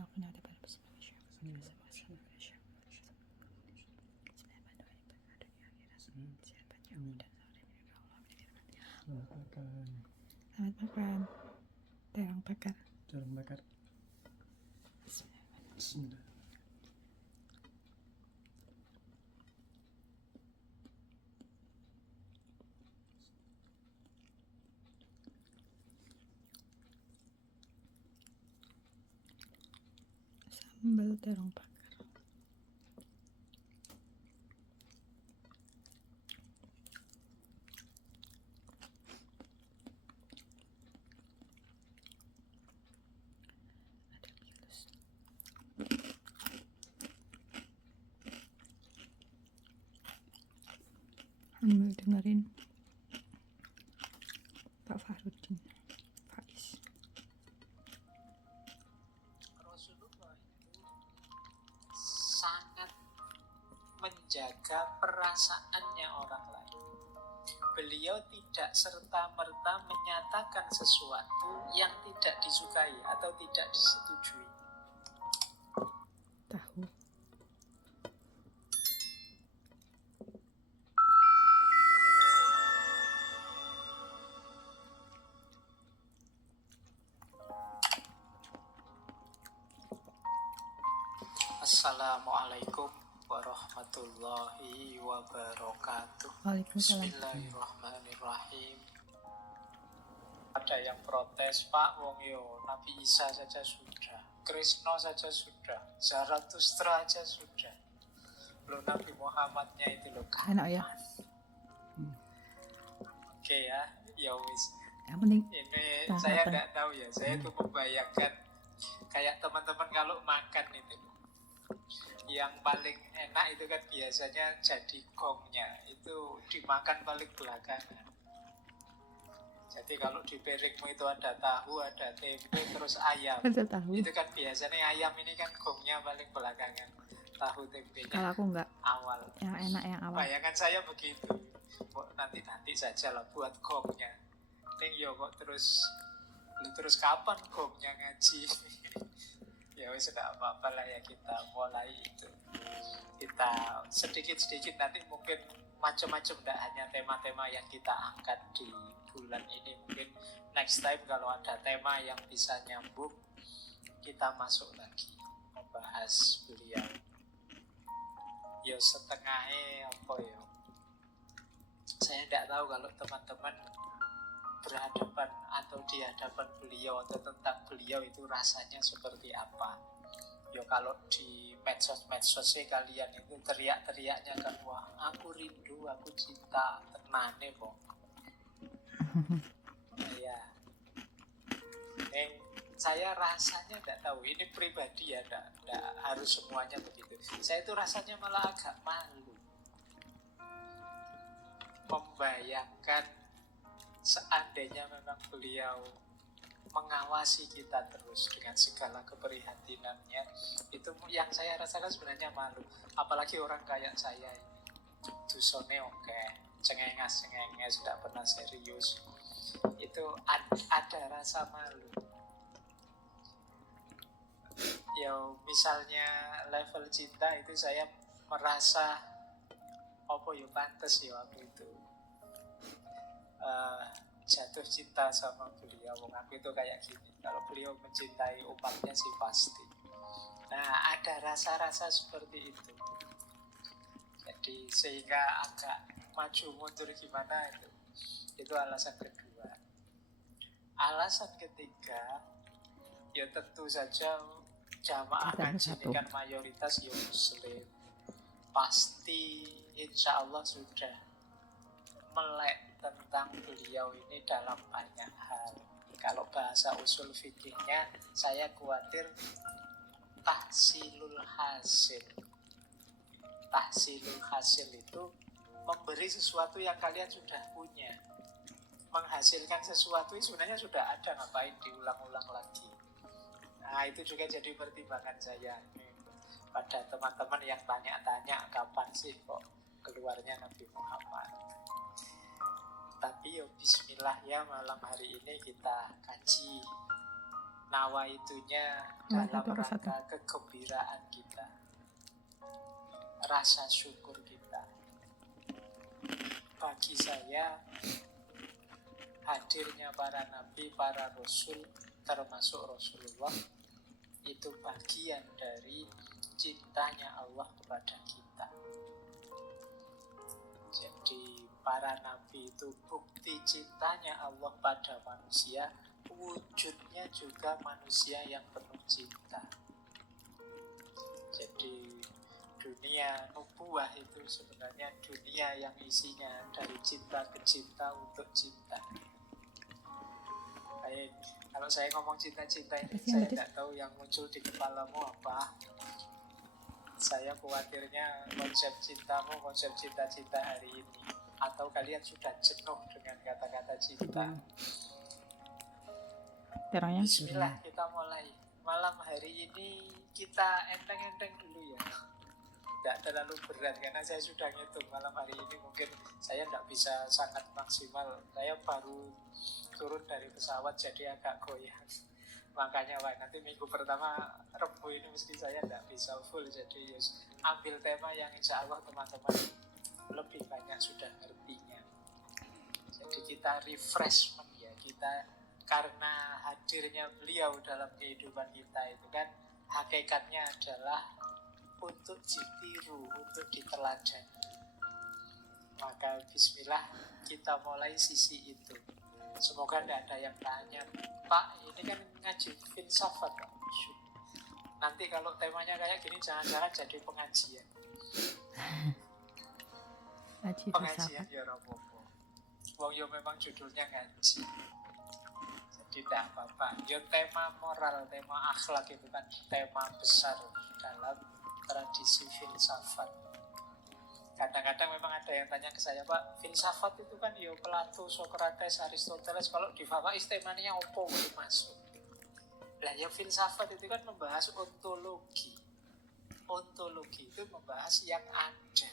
Selamat makan. Terong bakar. Bismillah. Sambal terong bakar. Sambil dengerin Pak Farudin Faiz. Rasulullah itu sangat menjaga perasaannya orang lain. Beliau tidak serta-merta menyatakan sesuatu yang tidak disukai atau tidak disetujui. Tahu. Assalamualaikum warahmatullahi wabarakatuh. Waalaikumsalam. Bismillahirrahmanirrahim. Ada yang protes, Pak, wong yo Nabi Isa saja sudah, Krishna saja sudah, Zarathustra saja sudah. Lo Nabi Muhammadnya itu lo Enak ya. Oke ya, ya wis. Yang penting Ini tahan saya apa? nggak tahu ya. Saya tuh membayangkan kayak teman-teman kalau makan itu, yang paling enak itu kan biasanya jadi gongnya itu dimakan paling belakangan. Jadi kalau di piringmu itu ada tahu, ada tempe, terus ayam. Ada tahu. Itu kan biasanya ayam ini kan gongnya paling belakangan. Tahu tempenya Kalau aku enggak, awal. yang enak yang awal. Bayangan saya begitu. Kok nanti saja lah buat gongnya. Ning yo kok terus kapan gongnya ngaji? Ya wis tidak apa-apa lah ya, kita mulai itu. Kita sedikit-sedikit nanti mungkin macam-macam, tidak hanya tema-tema yang kita angkat di bulan ini. Mungkin next time kalau ada tema yang bisa nyambung, kita masuk lagi membahas beliau. Yo setengahnya apa yo, saya tidak tahu kalau teman-teman berhadapan atau di hadapan beliau atau tentang beliau itu rasanya seperti apa. Yo kalau di medsos-medsosnya kalian itu teriak-teriaknya kan, wah aku rindu, aku cinta, tenane kok. Ya, saya rasanya tidak tahu, ini pribadi ya, tidak harus semuanya begitu. Saya itu rasanya malah agak malu membayangkan seandainya memang beliau mengawasi kita terus dengan segala keprihatinannya. Itu yang saya rasakan sebenarnya malu. Apalagi orang kayak saya ini, dusone oke, cengenges tidak pernah serius. Itu ada rasa malu. Ya misalnya level cinta itu saya merasa apa ya pantas ya aku itu jatuh cinta sama beliau. Wong aku itu kayak gini, kalau beliau mencintai umatnya sih pasti. Nah ada rasa-rasa seperti itu. Jadi sehingga agak maju mundur gimana itu alasan kedua. Alasan ketiga, ya tentu saja jamaah ngaji ini kan mayoritas ya muslim. Pasti insya Allah sudah melek tentang beliau ini dalam banyak hal. Kalau bahasa usul fikihnya, saya khawatir tahsilul hasil. Tahsilul hasil itu memberi sesuatu yang kalian sudah punya. Menghasilkan sesuatu itu sebenarnya sudah ada, ngapain diulang-ulang lagi. Nah itu juga jadi pertimbangan saya pada teman-teman yang tanya-tanya kapan sih kok keluarnya Nabi Muhammad. Tapi ya bismillah ya, malam hari ini kita kaji Nawaitunya Nomor dalam satu, satu. rangka kegembiraan kita, rasa syukur kita. Bagi saya, hadirnya para nabi, para rasul, termasuk Rasulullah, itu bagian dari cintanya Allah kepada kita. Jadi para nabi itu bukti cintanya Allah pada manusia, wujudnya juga manusia yang penuh cinta. Jadi dunia nubuah itu sebenarnya dunia yang isinya dari cinta ke cinta untuk cinta. Baik, kalau saya ngomong cinta-cinta ini, saya tidak tahu yang muncul di kepalamu apa. Saya khawatirnya konsep cintamu, konsep cinta-cinta hari ini, atau kalian sudah jenuh dengan kata-kata cinta. Terangnya. Bismillah, kita mulai. Malam hari ini kita enteng-enteng dulu ya. Tidak terlalu berat, karena saya sudah ngitung malam hari ini mungkin saya tidak bisa sangat maksimal. Saya baru turun dari pesawat jadi agak goyang. Makanya nanti minggu pertama Rebu ini mesti saya tidak bisa full. Jadi ambil tema yang insya Allah teman-teman lebih banyak sudah ngertinya. Jadi kita refreshment ya, kita karena hadirnya beliau dalam kehidupan kita itu kan hakikatnya adalah untuk ditiru, untuk diteladani. Maka bismillah kita mulai sisi itu. Semoga tidak ada yang tanya, Pak ini kan ngaji filsafat Pak. Nanti kalau temanya kayak gini jangan-jangan jadi pengajian. Pengajian ya rapopo. Wong yo memang judulnya ngaji. Jadi tidak apa-apa. Yo tema moral, tema akhlak itu kan tema besar dalam tradisi filsafat. Kadang-kadang memang ada yang tanya ke saya, Pak, filsafat itu kan yo Plato, Socrates, Aristoteles, kalau di Fawais temanya opo boleh masuk. Lah ya filsafat itu kan membahas ontologi. Ontologi itu membahas yang ada.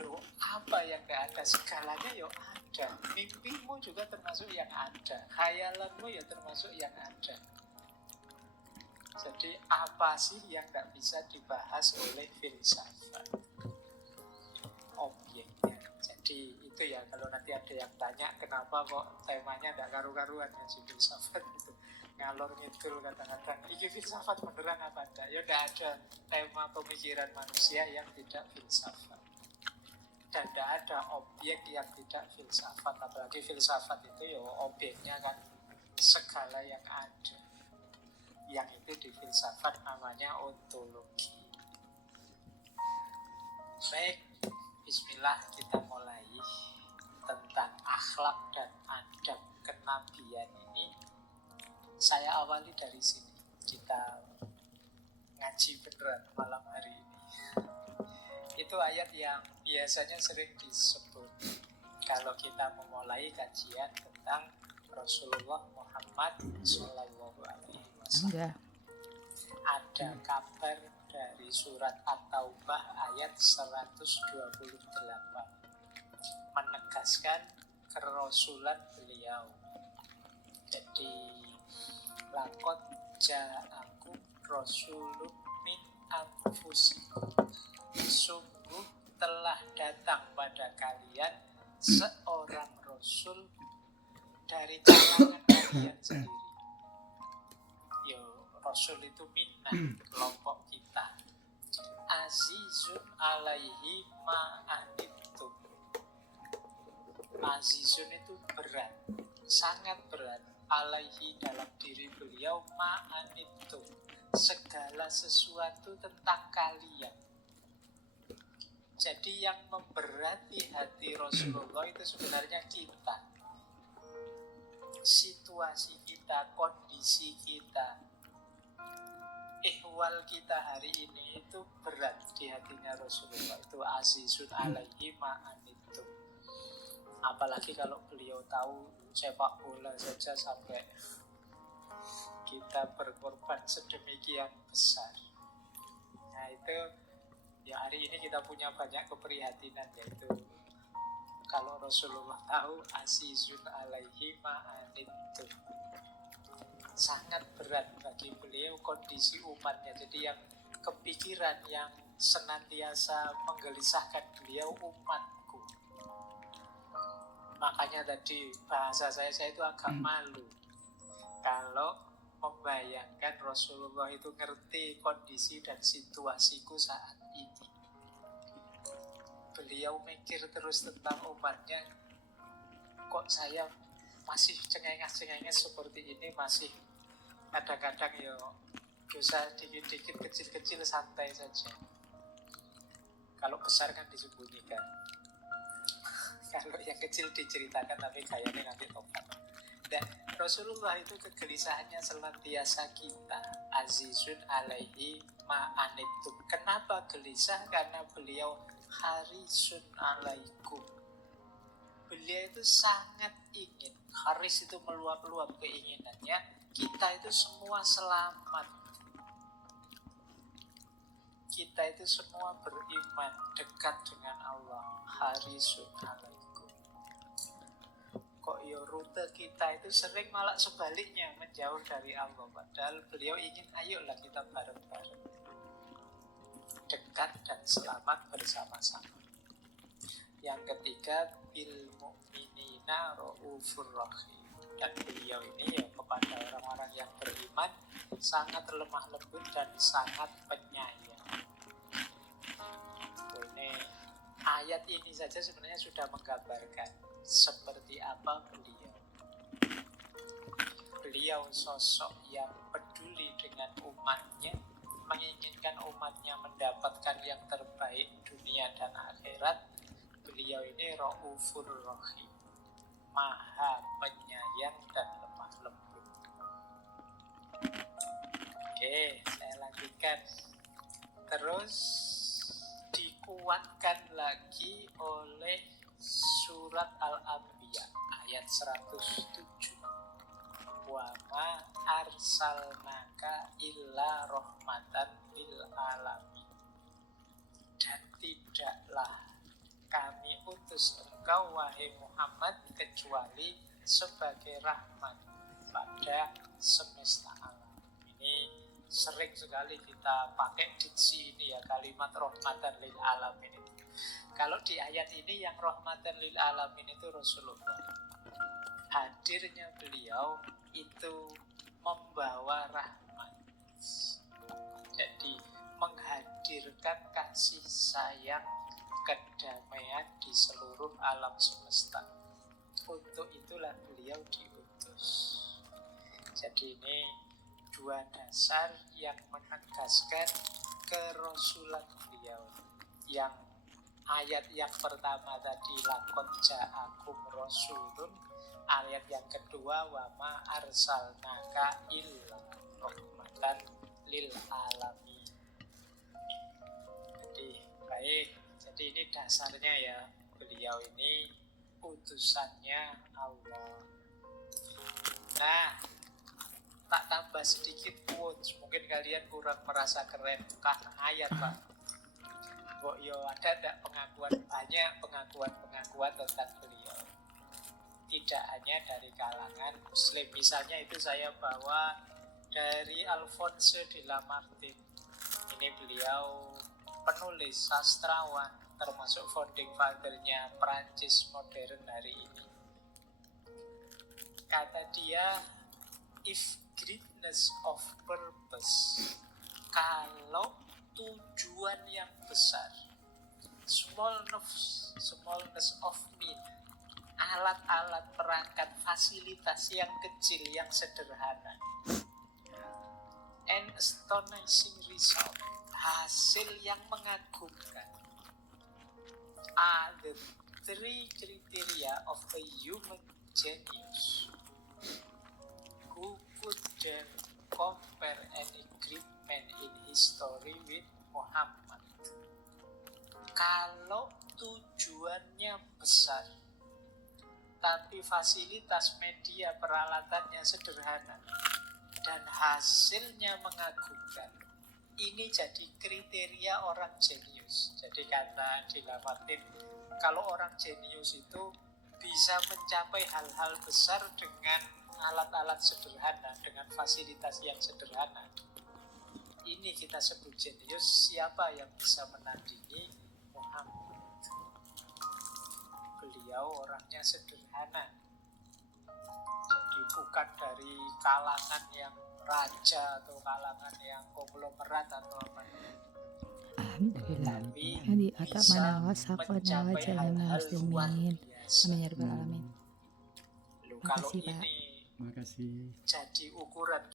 Loh, apa yang gak ada? Segalanya yo ada. Mimpimu juga termasuk yang ada. Khayalanmu ya termasuk yang ada. Jadi apa sih yang gak bisa dibahas oleh filsafat? Objeknya. Jadi itu ya, kalau nanti ada yang tanya kenapa kok temanya gak karu-karuan ya si filsafat itu. Ngalor ngidul kadang-kadang. Ini filsafat beneran apa enggak? Ya gak ada tema pemikiran manusia yang tidak filsafat. Dan tidak ada objek yang tidak filsafat. Apalagi filsafat itu ya objeknya kan segala yang ada. Yang itu di filsafat namanya ontologi. Baik, bismillah kita mulai tentang akhlak dan adab kenabian ini. Saya awali dari sini. Kita ngaji beneran malam hari ini. Itu ayat yang biasanya sering disebut kalau kita memulai kajian tentang Rasulullah Muhammad Sallallahu Alaihi Wasallam. Ada kabar dari surat At-Taubah ayat 128 menegaskan kerasulan beliau. Jadi lakot ja'akum rasulun min anfusikum, sungguh telah datang pada kalian seorang rasul dari kalangan kalian sendiri. Yo, rasul itu minna, kelompok kita. Azizun alaihi ma'anittum. Azizun itu berat, sangat berat. Alaihi dalam diri beliau ma'anittum, segala sesuatu tentang kalian. Jadi yang memberati hati Rasulullah itu sebenarnya kita, situasi kita, kondisi kita, ihwal kita hari ini itu berat di hatinya Rasulullah. Itu azizun alaihi ma'anittum. Apalagi kalau beliau tahu sepak bola saja sampai kita berkorban sedemikian besar. Nah itu ya, hari ini kita punya banyak keprihatinan, yaitu kalau Rasulullah tahu azizun alaihi ma'anittum. sangat berat bagi beliau kondisi umatnya. Jadi yang kepikiran, yang senantiasa menggelisahkan beliau, umatku. Makanya tadi bahasa saya itu agak malu kalau membayangkan Rasulullah itu ngerti kondisi dan situasiku saat ini. Beliau mikir terus tentang umatnya. Kok saya masih cengenges-cengenges seperti ini, masih kadang-kadang ya dosa dikit-dikit, kecil-kecil, santai saja. Kalau besar kan disembunyikan. Kalau yang kecil diceritakan tapi gayanya nanti tobat. Dan Rasulullah itu kegelisahannya senantiasa kita. Azizun alaihi ma'anitum. Kenapa gelisah? Karena beliau harisun alaikum. Beliau itu sangat ingin, haris itu meluap-luap keinginannya, kita itu semua selamat. Kita itu semua beriman, dekat dengan Allah. Harisun alaikum. Kok ya rute kita itu sering malah sebaliknya, menjauh dari Allah. Padahal beliau ingin, ayolah kita bareng-bareng, dekat dan selamat bersama-sama. Yang ketiga, bil mu'minina ra'ufur rahim. Dan beliau ini ya kepada orang-orang yang beriman sangat lemah lembut dan sangat penyayang. Ini ayat ini saja sebenarnya sudah menggambarkan seperti apa beliau. Beliau sosok yang peduli dengan umatnya, menginginkan umatnya mendapatkan yang terbaik dunia dan akhirat. Beliau ini Ra'ufur Rahim, maha penyayang dan lemah lembut. Oke, saya lanjutkan. Terus dikuatkan lagi oleh surat Al-Anbiya ayat 107. Wa ma arsalnaka illa rahmatan lil alamin. Dan tidaklah kami utus engkau wahai Muhammad kecuali sebagai rahmat pada semesta alam. Ini sering sekali kita pakai diksi ini ya, kalimat rahmatan lil alamin itu. Kalau di ayat ini yang rahmatan lil alamin itu Rasulullah. Hadirnya beliau itu membawa rahmat. Jadi menghadirkan kasih sayang, kedamaian di seluruh alam semesta. Untuk itulah beliau diutus. Jadi ini dua dasar yang menegaskan kerasulan beliau. Yang ayat yang pertama tadi laqad ja'akum rasulun, ayat yang kedua wa ma arsalnaka illa rahmatan lil alamin. Jadi baik, jadi ini dasarnya ya, beliau ini utusannya Allah. Nah, tak tambah sedikit quotes, mungkin kalian kurang merasa keren karena ayat Pak. Kok yo ada enggak pengakuan, banyak pengakuan tentang beliau. Tidak hanya dari kalangan muslim. Misalnya itu saya bawa dari Alphonse de Lamartine. Ini beliau penulis, sastrawan, termasuk founding father-nya Prancis modern hari ini. Kata dia, if greatness of purpose, kalau tujuan yang besar, smallness of mean, alat-alat, perangkat, fasilitas yang kecil, yang sederhana, and astonishing result, hasil yang mengagumkan, are the three criteria of a human genius who could dare compare any great man in history with Muhammad. Kalau tujuannya besar tapi fasilitas media peralatannya sederhana dan hasilnya mengagumkan, ini jadi kriteria orang jenius. Jadi kata di Lamartine, kalau orang jenius itu bisa mencapai hal-hal besar dengan alat-alat sederhana dengan fasilitas yang sederhana. Ini kita sebut jenius. Siapa yang bisa menandingi Muhammad? Beliau orangnya sederhana. Jadi bukan dari kalangan yang raja atau kalangan yang konglomerat atau apa. Alhamdulillah. Tapi Hadi atak bisa mana wasaqna wa mencapai jalana hal-hal luar muslimin. biasa. Amin ya rabbal alamin. Loh, kalau Makasih, Pak. ini Makasih. jadi ukuran